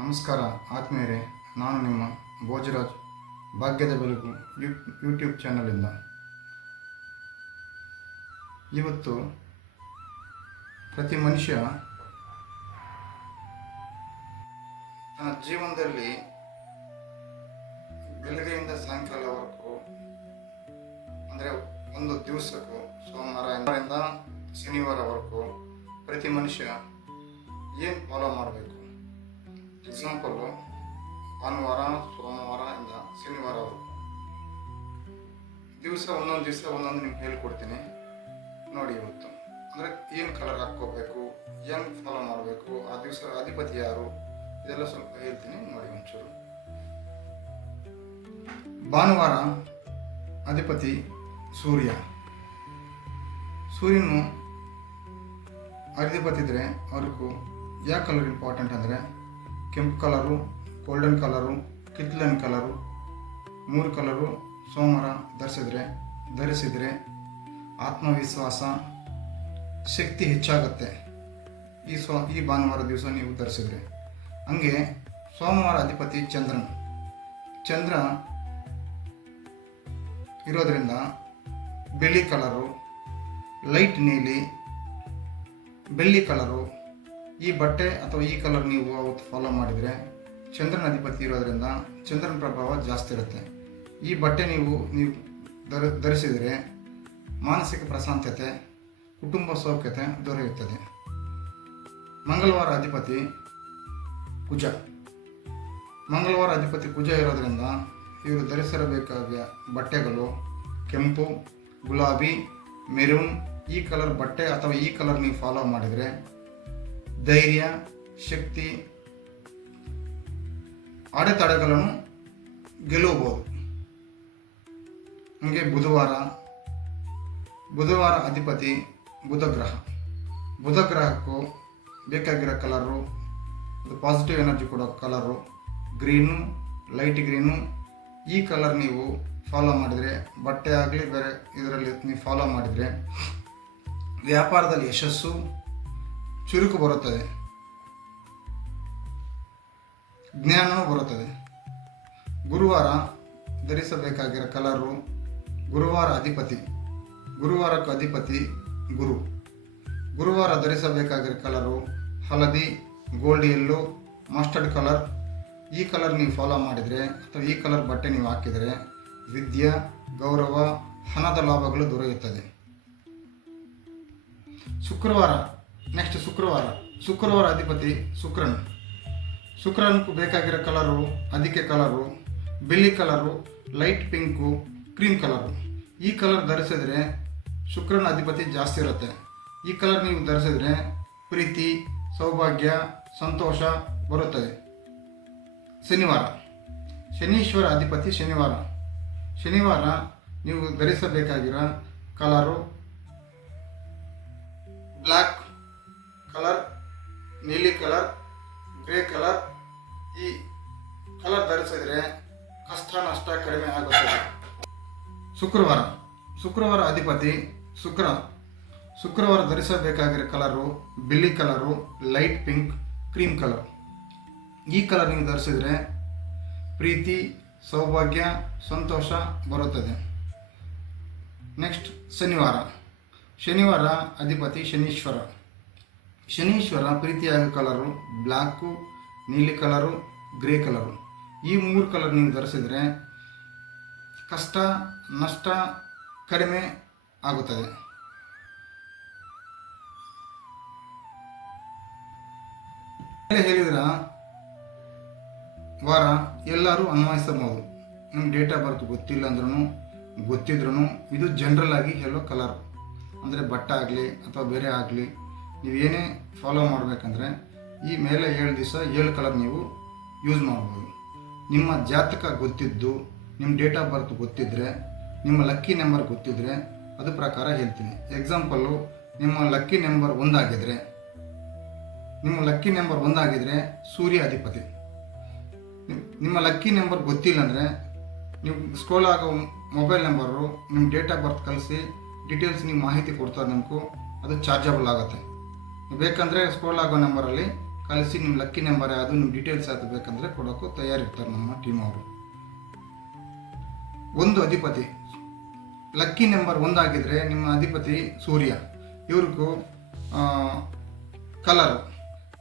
ನಮಸ್ಕಾರ, ಆತ್ಮೀಯರೇ. ನಾನು ನಿಮ್ಮ ಭೋಜರಾಜ್. ಭಾಗ್ಯದ ಬೆಳಕು ಯೂ ಯೂಟ್ಯೂಬ್ ಚಾನಲಿಂದ. ಇವತ್ತು ಪ್ರತಿ ಮನುಷ್ಯ ತನ್ನ ಜೀವನದಲ್ಲಿ ಬೆಳಗ್ಗೆಯಿಂದ ಸಾಯಂಕಾಲವರೆಗೂ ಅಂದರೆ ಒಂದು ದಿವಸಕ್ಕೂ ಸೋಮವಾರದಿಂದ ಶನಿವಾರವರೆಗೂ ಪ್ರತಿ ಮನುಷ್ಯ ಏನು ಫಾಲೋ ಮಾಡಬೇಕು? ಎಕ್ಸಾಂಪಲ್ಲು ಭಾನುವಾರ, ಸೋಮವಾರ ಇಂದ ಶನಿವಾರ ದಿವಸ ಒಂದೊಂದು ದಿವಸ ಒಂದೊಂದು ನಿಮ್ಗೆ ಹೇಳ್ಕೊಡ್ತೀನಿ. ನೋಡಿ ಇವತ್ತು. ಅಂದರೆ ಏನು ಕಲರ್ ಹಾಕ್ಕೋಬೇಕು, ಏನು ಫಾಲೋ ಮಾಡಬೇಕು, ಆ ದಿವಸ ಅಧಿಪತಿ ಯಾರು, ಇದೆಲ್ಲ ಸ್ವಲ್ಪ ಹೇಳ್ತೀನಿ ನೋಡಿ ಒಂಚೂರು. ಭಾನುವಾರ ಅಧಿಪತಿ ಸೂರ್ಯ. ಸೂರ್ಯನು ಅಧಿಪತಿ ಇದ್ದರೆ ಅವ್ರಿಗೂ ಯಾವ ಕಲರ್ ಇಂಪಾರ್ಟೆಂಟ್ ಅಂದರೆ ಕೆಂಪು ಕಲರು ಗೋಲ್ಡನ್ ಕಲರು ಕಿತ್ಲನ್ ಕಲರು, ಮೂರು ಕಲರು ಸೋಮವಾರ ಧರಿಸಿದ್ರೆ, ಧರಿಸಿದರೆ ಆತ್ಮವಿಶ್ವಾಸ ಶಕ್ತಿ ಹೆಚ್ಚಾಗುತ್ತೆ. ಈ ಸ್ವ, ಈ ಭಾನುವಾರ ದಿವಸ ನೀವು ಧರಿಸಿದ್ರೆ. ಹಂಗೆ ಸೋಮವಾರ ಅಧಿಪತಿ ಚಂದ್ರನ್. ಚಂದ್ರ ಇರೋದ್ರಿಂದ ಬಿಳಿ ಕಲರು ಲೈಟ್ ನೀಲಿ, ಬೆಳ್ಳಿ ಕಲರು ಈ ಬಟ್ಟೆ ಅಥವಾ ಈ ಕಲರ್ ನೀವು ಅವತ್ತು ಫಾಲೋ ಮಾಡಿದರೆ ಚಂದ್ರನ ಅಧಿಪತಿ ಇರೋದ್ರಿಂದ ಚಂದ್ರನ ಪ್ರಭಾವ ಜಾಸ್ತಿ ಇರುತ್ತೆ. ಈ ಬಟ್ಟೆ ನೀವು ನೀವು ಧರ, ಧರಿಸಿದರೆ ಮಾನಸಿಕ ಪ್ರಶಾಂತತೆ, ಕುಟುಂಬ ಸೌಖ್ಯತೆ ದೊರೆಯುತ್ತದೆ. ಮಂಗಳವಾರ ಅಧಿಪತಿ ಕುಜ. ಮಂಗಳವಾರ ಅಧಿಪತಿ ಕುಜ ಇರೋದ್ರಿಂದ ಇವರು ಧರಿಸಿರಬೇಕಾದ ಬಟ್ಟೆಗಳು ಕೆಂಪು, ಗುಲಾಬಿ, ಮೆರೂನ್ ಈ ಕಲರ್ ಬಟ್ಟೆ ಅಥವಾ ಈ ಕಲರ್ ನೀವು ಫಾಲೋ ಮಾಡಿದರೆ ಧೈರ್ಯ, ಶಕ್ತಿ, ಅಡೆತಡೆಗಳನ್ನು ಗೆಲ್ಲಬಹುದು ಹಂಗೆ ಬುಧವಾರ ಬುಧವಾರ ಅಧಿಪತಿ ಬುಧಗ್ರಹ. ಗ್ರಹ ಬುಧ ಗ್ರಹಕ್ಕೂ ಬೇಕಾಗಿರೋ ಕಲರು ಅದು ಪಾಸಿಟಿವ್ ಎನರ್ಜಿ ಕೊಡೋ ಕಲರು ಗ್ರೀನು ಲೈಟ್ ಗ್ರೀನು ಈ ಕಲರ್ ನೀವು ಫಾಲೋ ಮಾಡಿದರೆ, ಬಟ್ಟೆ ಆಗಲಿ, ಬೇರೆ ಇದರಲ್ಲಿ ನೀವು ಫಾಲೋ ಮಾಡಿದರೆ ವ್ಯಾಪಾರದಲ್ಲಿ ಯಶಸ್ಸು ಚುರುಕು ಬರುತ್ತದೆ. ಜ್ಞಾನವೂ ಬರುತ್ತದೆ. ಗುರುವಾರ ಧರಿಸಬೇಕಾಗಿರೋ ಕಲರು ಗುರುವಾರ ಅಧಿಪತಿ. ಗುರುವಾರಕ್ಕೆ ಅಧಿಪತಿ ಗುರು. ಗುರುವಾರ ಧರಿಸಬೇಕಾಗಿರೋ ಕಲರು ಹಳದಿ, ಗೋಲ್ಡ್ ಎಲ್ಲೋ ಮಸ್ಟರ್ಡ್ ಕಲರ್ ಈ ಕಲರ್ ನೀವು ಫಾಲೋ ಮಾಡಿದರೆ ಅಥವಾ ಈ ಕಲರ್ ಬಟ್ಟೆ ನೀವು ಹಾಕಿದರೆ ವಿದ್ಯೆ, ಗೌರವ, ಹಣದ ಲಾಭಗಳು ದೊರೆಯುತ್ತದೆ. ಶುಕ್ರವಾರ ನೆಕ್ಸ್ಟ್ ಶುಕ್ರವಾರ. ಶುಕ್ರವಾರ ಅಧಿಪತಿ ಶುಕ್ರನ್. ಶುಕ್ರನ್ಕು ಬೇಕಾಗಿರೋ ಕಲರು ಅದಕ್ಕೆ ಕಲರು ಬಿಳಿ colour light pink cream colour ಈ ಕಲರ್ ಧರಿಸಿದ್ರೆ ಶುಕ್ರನ ಅಧಿಪತಿ ಜಾಸ್ತಿ ಇರುತ್ತೆ. ಈ ಕಲರ್ ನೀವು ಧರಿಸಿದ್ರೆ ಪ್ರೀತಿ, ಸೌಭಾಗ್ಯ, ಸಂತೋಷ ಬರುತ್ತದೆ ಶನಿವಾರ. ಶನೀಶ್ವರ ಅಧಿಪತಿ ಶನಿವಾರ. ಶನಿವಾರ ನೀವು ಧರಿಸಬೇಕಾಗಿರೋ ಕಲರು ಬ್ಲ್ಯಾಕ್ ಕಲರ್, ನೀಲಿ ಕಲರ್, ಗ್ರೇ ಕಲರ್, ಈ ಕಲರ್ ಧರಿಸಿದ್ರೆ ಕಷ್ಟ ನಷ್ಟ ಕಡಿಮೆ ಆಗುತ್ತೆ. ಶುಕ್ರವಾರ ಶುಕ್ರವಾರ ಅಧಿಪತಿ ಶುಕ್ರ, ಶುಕ್ರವಾರ ಧರಿಸಬೇಕಾಗಿರೋ ಕಲರು ಬಿಳಿ colour, light pink, cream colour. ಈ ಕಲರ್ ನೀವು ಧರಿಸಿದ್ರೆ ಪ್ರೀತಿ, ಸೌಭಾಗ್ಯ, ಸಂತೋಷ ಬರುತ್ತದೆ. ನೆಕ್ಸ್ಟ್ ಶನಿವಾರ. ಶನಿವಾರ ಅಧಿಪತಿ ಶನೀಶ್ವರ. ಶನೀಶ್ವರ ಪ್ರೀತಿಯಾದ ಕಲರು ಬ್ಲ್ಯಾಕು ನೀಲಿ ಕಲರು, ಗ್ರೇ ಕಲರು. ಈ ಮೂರು ಕಲರ್ ನೀವು ಧರಿಸಿದರೆ ಕಷ್ಟ, ನಷ್ಟ ಕಡಿಮೆ ಆಗುತ್ತದೆ. ಹೇಳಿದ್ರ ವಾರ ಎಲ್ಲರೂ ಅನ್ವಯಿಸಬಹುದು. ನಿಮ್ಮ ಡೇಟ್ ಆಫ್ ಬರ್ತ್ ಗೊತ್ತಿಲ್ಲ ಅಂದ್ರೂ ಗೊತ್ತಿದ್ರೂ ಇದು ಜನರಲ್ ಆಗಿ ಹೇಳೋ ಕಲರ್ ಅಂದರೆ ಬಟ್ಟೆ ಆಗಲಿ ಅಥವಾ ಬೇರೆ ಆಗಲಿ ನೀವು ಏನೇ ಫಾಲೋ ಮಾಡಬೇಕಂದ್ರೆ ಈ ಮೇಲೆ ಏಳು ದಿವಸ, ಏಳು ಕಲರ್ ನೀವು ಯೂಸ್ ಮಾಡ್ಬೋದು. ನಿಮ್ಮ ಜಾತಕ ಗೊತ್ತಿದ್ದು, ನಿಮ್ಮ ಡೇಟ್ ಆಫ್ ಬರ್ತ್ ಗೊತ್ತಿದ್ದರೆ ನಿಮ್ಮ ಲಕ್ಕಿ ನಂಬರ್ ಗೊತ್ತಿದ್ದರೆ ಅದು ಪ್ರಕಾರ ಹೇಳ್ತೀನಿ. ಎಕ್ಸಾಂಪಲ್ಲು ನಿಮ್ಮ ಲಕ್ಕಿ ನಂಬರ್ ಒಂದಾಗಿದ್ದರೆ ನಿಮ್ಮ ಲಕ್ಕಿ ನಂಬರ್ ಒಂದಾಗಿದ್ದರೆ ಸೂರ್ಯ ಅಧಿಪತಿ. ನಿಮ್ಮ ಲಕ್ಕಿ ನಂಬರ್ ಗೊತ್ತಿಲ್ಲ ಅಂದರೆ ನೀವು ಸ್ಕ್ರೋಲ್ ಆಗೋ ಮೊಬೈಲ್ ನಂಬರು ನಿಮ್ಮ ಡೇಟ್ ಆಫ್ ಬರ್ತ್ ಕಳಿಸಿ ಡೀಟೇಲ್ಸ್ ನೀವು ಮಾಹಿತಿ ಕೊಡ್ತಾರೆ ನಮಗೂ, ಅದು ಚಾರ್ಜಬಲ್ ಆಗುತ್ತೆ. ಬೇಕಂದರೆ ಸ್ಕ್ರೋಲ್ ಆಗೋ ನಂಬರಲ್ಲಿ ಕಳಿಸಿ ನಿಮ್ಮ ಲಕ್ಕಿ ನಂಬರ್ ಅದು ನಿಮ್ಮ ಡೀಟೇಲ್ಸ್ ಅದು ಬೇಕಂದರೆ ಕೊಡೋಕ್ಕೂ ತಯಾರಿರ್ತಾರೆ ನಮ್ಮ ಟೀಮ್ ಅವರು. ಒಂದು ಅಧಿಪತಿ. ಲಕ್ಕಿ ನಂಬರ್ ಒಂದಾಗಿದ್ದರೆ ನಿಮ್ಮ ಅಧಿಪತಿ ಸೂರ್ಯ. ಇವ್ರಿಗೂ ಕಲರ್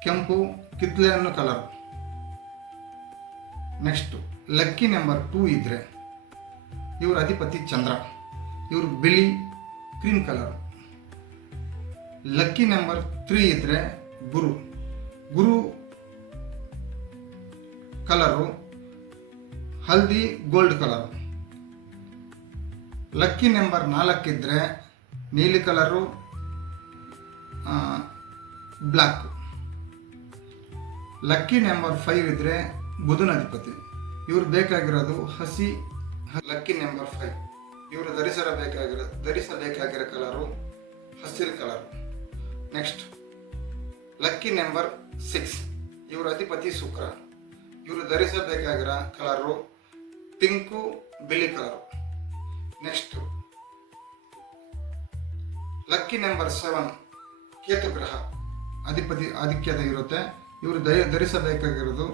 ಕೆಂಪು, ಕಿತ್ಲೆ ಅನ್ನೋ colour next lucky number two ಇದ್ರೆ ಇವ್ರ ಅಧಿಪತಿ ಚಂದ್ರ. ಇವ್ರಿಗೆ ಬಿಳಿ cream colour lucky number three ಇದ್ರೆ ಗುರು. ಗುರು ಕಲರು, ಹಲ್ದಿ ಗೋಲ್ಡ್ ಕಲರ್. ಲಕ್ಕಿ ನಂಬರ್ ನಾಲ್ಕಿದ್ರೆ ನೀಲಿ colour black lucky number five ಇದ್ರೆ ಬುಧನ ಅಧಿಪತಿ. ಇವ್ರು ಬೇಕಾಗಿರೋದು ಹಸಿ, ಲಕ್ಕಿ ನಂಬರ್ ಫೈವ್. ಇವರು ಧರಿಸಬೇಕಾಗಿರೋ ಧರಿಸಬೇಕಾಗಿರೋ ಕಲರು ಹಸಿರು colour. Next lucky number six ಇವರು ಅಧಿಪತಿ ಶುಕ್ರ. ಇವರು ಧರಿಸಬೇಕಾಗಿರೋ ಕಲರು ಪಿಂಕು ಬಿಳಿ colour next lucky number seven Ketu ಗ್ರಹ. ಅಧಿಪತಿ ಆಧಿಕ್ಯದ ಇರುತ್ತೆ. ಇವರು ದಯ ಧರಿಸಬೇಕಾಗಿರೋದು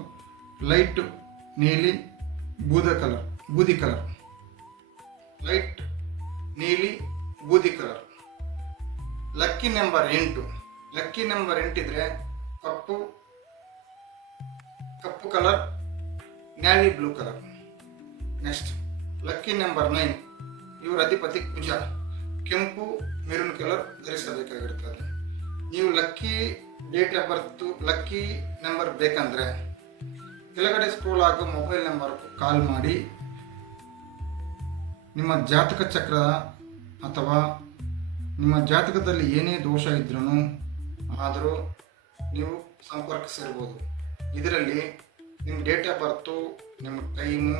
ಲೈಟ್ ನೀಲಿ, ಬೂದ ಕಲರ್ ಬೂದಿ ಕಲರ್ ಲೈಟ್ ನೀಲಿ, ಬೂದಿ ಕಲರ್ ಲಕ್ಕಿ ನಂಬರ್ ಎಂಟು. ಲಕ್ಕಿ ನಂಬರ್ ಎಂಟಿದ್ರೆ ಕಪ್ಪು ಕಪ್ಪು colour navy blue colour next lucky number nine. ಇವರ ಅಧಿಪತಿ ಕುಜ ಕೆಂಪು ಮೆರೂನ್ ಕಲರ್ ಧರಿಸಬೇಕಾಗಿರುತ್ತದೆ ನೀವು lucky date of birth lucky number ಬೇಕಂದ್ರೆ ಕೆಳಗಡೆ ಸ್ಕ್ರೋಲ್ ಆಗೋ ಮೊಬೈಲ್ ನಂಬರ್ ಕಾಲ್ ಮಾಡಿ. ನಿಮ್ಮ ಜಾತಕ ಚಕ್ರ ಅಥವಾ ನಿಮ್ಮ ಜಾತಕದಲ್ಲಿ ಏನೇ ದೋಷ ಇದ್ರೂ ಆದರೂ ನೀವು ಸಂಪರ್ಕಿಸಿರ್ಬೋದು. ಇದರಲ್ಲಿ ನಿಮ್ಮ ಡೇಟ್ ಆಫ್ ಬರ್ತು ನಿಮ್ಮ ಟೈಮು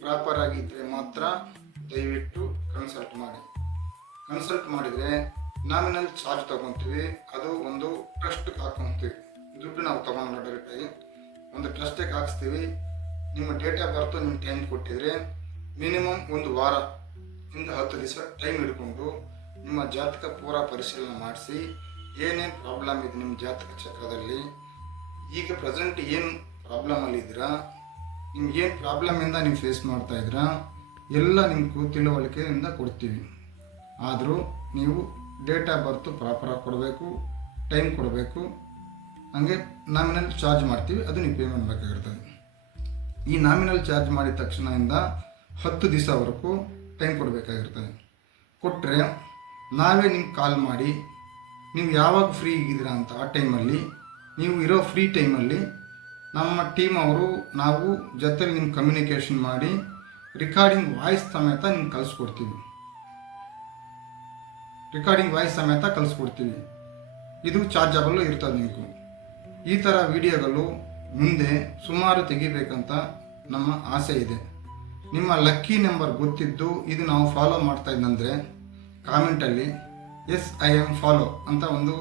ಪ್ರಾಪರ್ ಆಗಿದ್ದರೆ ಮಾತ್ರ ದಯವಿಟ್ಟು ಕನ್ಸಲ್ಟ್ ಮಾಡಿ. ಕನ್ಸಲ್ಟ್ ಮಾಡಿದರೆ ನಾಮಿನಲ್ ಚಾರ್ಜ್ ತಗೊತೀವಿ. ಅದು ಒಂದು ಟ್ರಸ್ಟ್ಗೆ ಹಾಕೊತೀವಿ. ದುಡ್ಡು ನಾವು ತೊಗೊಂಡು ಡೈರೆಕ್ಟಾಗಿ ಒಂದು ಟ್ರಸ್ಟಿಗೆ ಹಾಕ್ಸ್ತೀವಿ. ನಿಮ್ಮ ಡೇಟ್ ಆಫ್ ಬರ್ತು ನಿಮ್ಮ ಟೈಮ್ ಕೊಟ್ಟಿದ್ರೆ ಮಿನಿಮಮ್ ಒಂದು ವಾರ ಇಂದ ಹತ್ತು ದಿವಸ ಟೈಮ್ ಹಿಡ್ಕೊಂಡು ನಿಮ್ಮ ಜಾತಕ ಪೂರ ಪರಿಶೀಲನೆ ಮಾಡಿಸಿ, ಏನೇನು ಪ್ರಾಬ್ಲಮ್ ಇದೆ ನಿಮ್ಮ ಜಾತಕ ಚಕ್ರದಲ್ಲಿ? ಈಗ ಪ್ರೆಸೆಂಟ್ ಏನು ಪ್ರಾಬ್ಲಮಲ್ಲಿ ಇದ್ದೀರಾ? ನಿಮ್ಗೆ ಏನು ಪ್ರಾಬ್ಲಮಿಂದ ನೀವು ಫೇಸ್ ಮಾಡ್ತಾ ಇದ್ದೀರಾ? ಎಲ್ಲ ನಿಮ್ಗೆ ತಿಳುವಳಿಕೆಯಿಂದ ಕೊಡ್ತೀವಿ. ಆದರೂ ನೀವು ಡೇಟ್ ಆಫ್ ಬರ್ತು ಪ್ರಾಪರಾಗಿ ಕೊಡಬೇಕು ಟೈಮ್ ಕೊಡಬೇಕು. ಹಂಗೆ ನಾಮಿನಲ್ ಚಾರ್ಜ್ ಮಾಡ್ತೀವಿ, ಅದು ನೀವು ಪೇಮೆಂಟ್ ಬೇಕಾಗಿರ್ತದೆ. ಈ ನಾಮಿನಲ್ ಚಾರ್ಜ್ ಮಾಡಿದ ತಕ್ಷಣದಿಂದ ಹತ್ತು ದಿವಸವರೆಗೂ ಟೈಮ್ ಕೊಡಬೇಕಾಗಿರ್ತದೆ. ಕೊಟ್ಟರೆ ನಾವೇ ನಿಮ್ಗೆ ಕಾಲ್ ಮಾಡಿ, ನೀವು ಯಾವಾಗ ಫ್ರೀ ಇದ್ದೀರಾ ಅಂತ ಆ ಟೈಮಲ್ಲಿ ನೀವು ಇರೋ ಫ್ರೀ ಟೈಮಲ್ಲಿ ನಮ್ಮ ಟೀಮ್ ಅವರು ನಾವು ಜೊತೆಲಿ ನಿಮ್ಮ ಕಮ್ಯುನಿಕೇಷನ್ ಮಾಡಿ ರಿಕಾರ್ಡಿಂಗ್ ವಾಯ್ಸ್ ಸಮೇತ ನಿಮ್ಗೆ ಕಲಿಸ್ಕೊಡ್ತೀವಿ ರೆಕಾರ್ಡಿಂಗ್ ವಾಯ್ಸ್ ಸಮೇತ ಕಲಿಸ್ಕೊಡ್ತೀವಿ ಇದು ಚಾರ್ಜಬಲ್ ಇರ್ತದೆ ನಿಮಗೆ. ಈ ಥರ ವಿಡಿಯೋಗಳು ಮುಂದೆ ಸುಮಾರು ತೆಗಿಬೇಕಂತ ನಮ್ಮ ಆಸೆ ಇದೆ. ನಿಮ್ಮ ಲಕ್ಕಿ ನಂಬರ್ ಗೊತ್ತಿದ್ದು ಇದು ನಾವು ಫಾಲೋ ಮಾಡ್ತಾ ಇದ್ದಂದರೆ ಕಾಮೆಂಟಲ್ಲಿ ಎಸ್ ಐ ಎಂ ಫಾಲೋ ಅಂತ ಒಂದು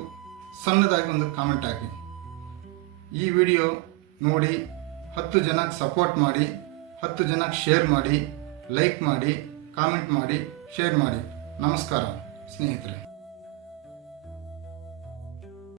ಸಣ್ಣದಾಗಿ ಒಂದು ಕಾಮೆಂಟ್ ಹಾಕಿ. ಈ ವಿಡಿಯೋ ನೋಡಿ, ಹತ್ತು ಜನಕ್ಕೆ ಸಪೋರ್ಟ್ ಮಾಡಿ, ಹತ್ತು ಜನಕ್ಕೆ ಶೇರ್ ಮಾಡಿ ಲೈಕ್ ಮಾಡಿ ಕಾಮೆಂಟ್ ಮಾಡಿ ಶೇರ್ ಮಾಡಿ. ನಮಸ್ಕಾರ ಸ್ನೇಹಿತರೆ.